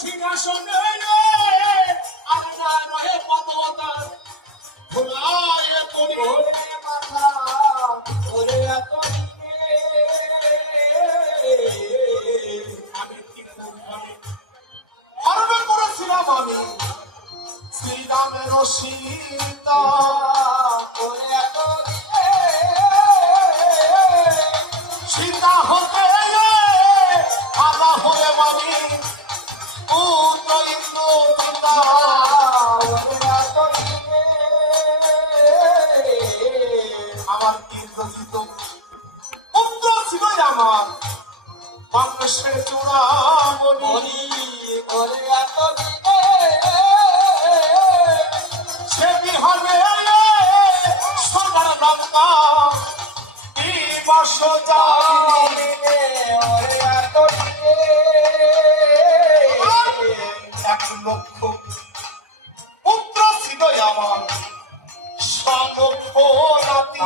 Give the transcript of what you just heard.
সিংহাসনে আল্লাহ রহে পদবতার ভুলায় করি মাথা ওরে এত আমি অর্জন করেছিলাম আমি শ্রীরামের সীতা ওরে এত সীতা হতে আলা হলে মানি পুত্র ইন্দ্র পিতা আমার ইন্দ্রজিত পুত্র ছিল আমার বাংলাদেশের চূড়ামণি করে এত সে বিহারে সোনার লঙ্কা কি বর্ষ যায় এত 1,00,000 পুত্র ছিল আমার 1,00,000 নাতি